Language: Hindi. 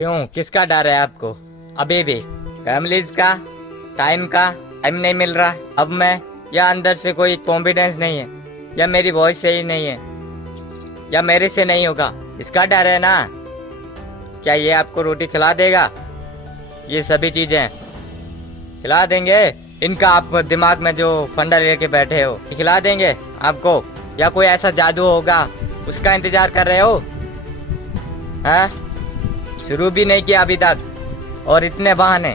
क्यों, किसका डर है आपको? अभी भी फैमिलीज का, टाइम नहीं मिल रहा अब मैं, या अंदर से कोई कॉन्फिडेंस नहीं है, या मेरी वॉइस सही नहीं है, या मेरे से नहीं होगा, इसका डर है ना? क्या ये आपको रोटी खिला देगा? ये सभी चीजें खिला देंगे? इनका आप दिमाग में जो फंडा लेके बैठे हो, ये खिला देंगे आपको? या कोई ऐसा जादू होगा उसका इंतजार कर रहे हो? हैं? शुरू भी नहीं किया अभी तक और इतने बहाने।